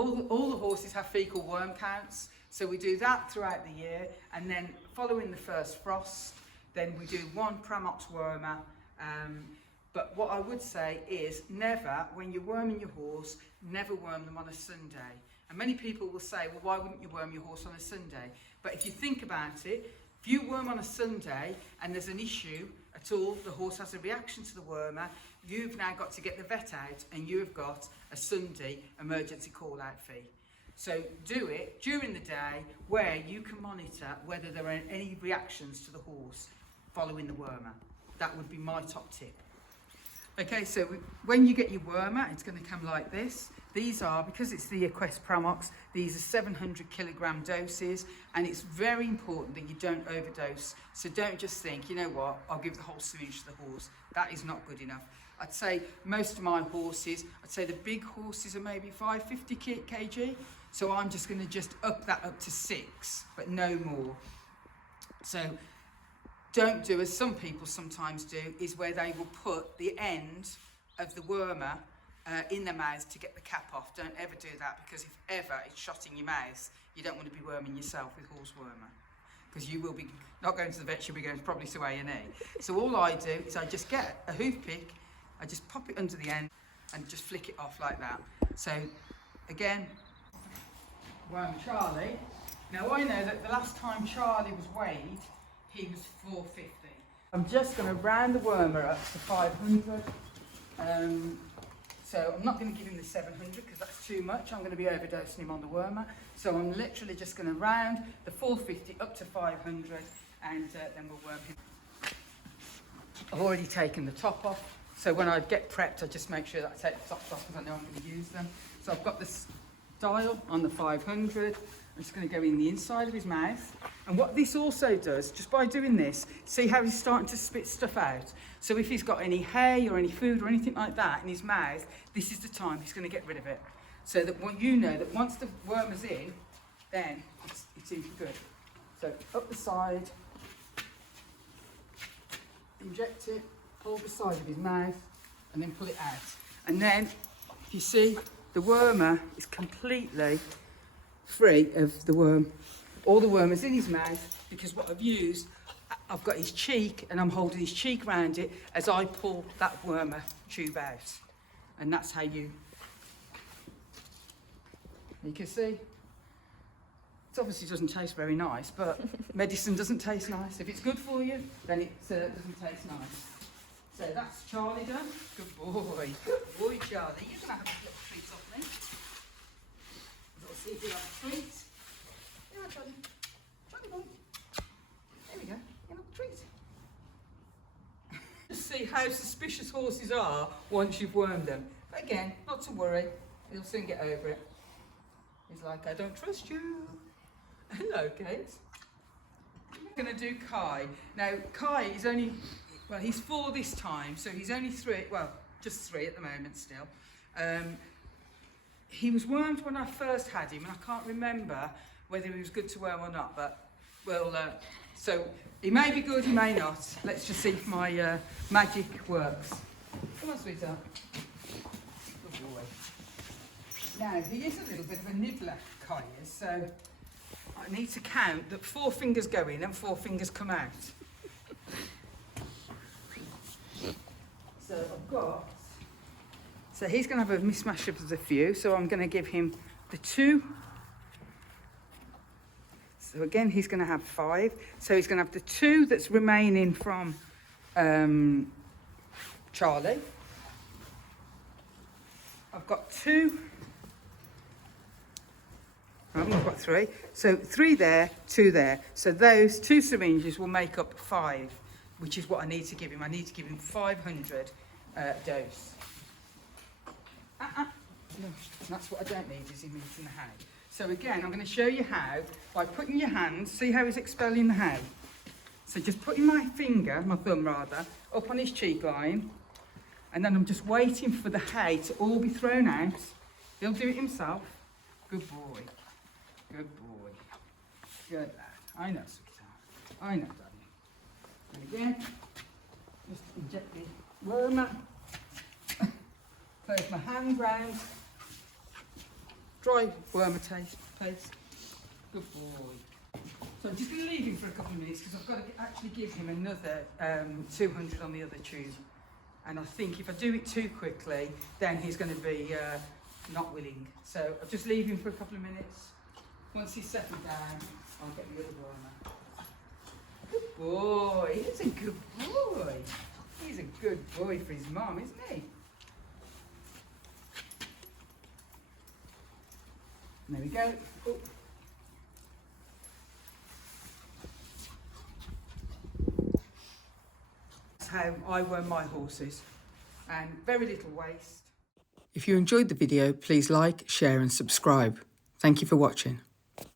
all the horses have fecal worm counts, so we do that throughout the year, and then following the first frost, then we do 1 Pramox wormer. But what I would say is never, when you're worming your horse, never worm them on a Sunday. And many people will say, well, why wouldn't you worm your horse on a Sunday? But if you think about it, if you worm on a Sunday and there's an issue at all, the horse has a reaction to the wormer, you've now got to get the vet out and you've got a Sunday emergency call-out fee. So do it during the day where you can monitor whether there are any reactions to the horse following the wormer. That would be my top tip. Okay, so when you get your wormer, it's going to come like this. These are, because it's the Equestrian Pramox, these are 700 kilogram doses, and it's very important that you don't overdose. So don't just think, you know what, I'll give the whole syringe to the horse. That is not good enough. I'd say most of my horses, I'd say the big horses are maybe 550 kg. So I'm just going to just up that up to 6, but no more. So don't do as some people sometimes do, is where they will put the end of the wormer in their mouth to get the cap off. Don't ever do that, because if ever it's shot in your mouth, you don't want to be worming yourself with horse wormer, because you will be not going to the vet, you'll be going probably to A&E. So all I do is I just get a hoof pick, I just pop it under the end and just flick it off like that. So again, worm Charlie. Now I know that the last time Charlie was weighed, he was 450. I'm just going to round the wormer up to 500. So I'm not going to give him the 700 because that's too much. I'm going to be overdosing him on the wormer. So I'm literally just going to round the 450 up to 500, and then we'll worm him. I've already taken the top off. So when I get prepped, I just make sure that I take the tops off because I know I'm going to use them. So I've got this dial on the 500. I'm just going to go in the inside of his mouth. And what this also does, just by doing this, see how he's starting to spit stuff out. So if he's got any hay or any food or anything like that in his mouth, this is the time he's going to get rid of it. So that you know that once the worm is in, then it's in for good. So up the side, inject it, hold the side of his mouth, and then pull it out. And then, if you see, the wormer is completely free of the worm. All the worm is in his mouth, because what I've used, I've got his cheek and I'm holding his cheek around it as I pull that wormer tube out. And that's how you can see. It obviously doesn't taste very nice, but medicine doesn't taste nice. If it's good for you, then it doesn't taste nice. So that's Charlie done. Good boy. Good boy, Charlie. You're going to have a little treat off me. Let's see if you like a treat. Here, Charlie. Charlie boy. There we go. You have a treat. Just see how suspicious horses are once you've wormed them. But again, not to worry. He'll soon get over it. He's like, I don't trust you. Hello, Kate. I'm going to do Kai. Now, Kai is only, well, he's 4 this time, so he's only 3, well, just 3 at the moment still. He was wormed when I first had him, and I can't remember whether he was good to worm or not, but, well, so he may be good, he may not. Let's just see if my magic works. Come on, sweetheart. Good boy. Now, he is a little bit of a nibbler, Kai is, so I need to count that 4 fingers go in and 4 fingers come out. So I've got, so he's going to have a mismatch of the few, so I'm going to give him the 2. So again, he's going to have 5. So he's going to have the 2 that's remaining from Charlie. I've got 2. I've got 3. So 3 there, 2 there. So those 2 syringes will make up 5, which is what I need to give him. I need to give him 500 dose. No, that's what I don't need, is him eating the hay. So again, I'm going to show you how, by putting your hand, see how he's expelling the hay. So just putting my finger, my thumb rather, up on his cheek line, and then I'm just waiting for the hay to all be thrown out. He'll do it himself. Good boy. Good boy. Good lad. I know, sweetheart. I know, darling. And again, just inject the wormer. Close my hand round. dry wormer paste. Good boy. So I'm just going to leave him for a couple of minutes because I've got to actually give him another 200 on the other tube. And I think if I do it too quickly, then he's going to be not willing. So I'll just leave him for a couple of minutes. Once he's settled down, I'll get the other wormer. Good boy, he's a good boy. He's a good boy for his mum, isn't he? And there we go. Oh. That's how I worm my horses, and very little waste. If you enjoyed the video, please like, share and subscribe. Thank you for watching.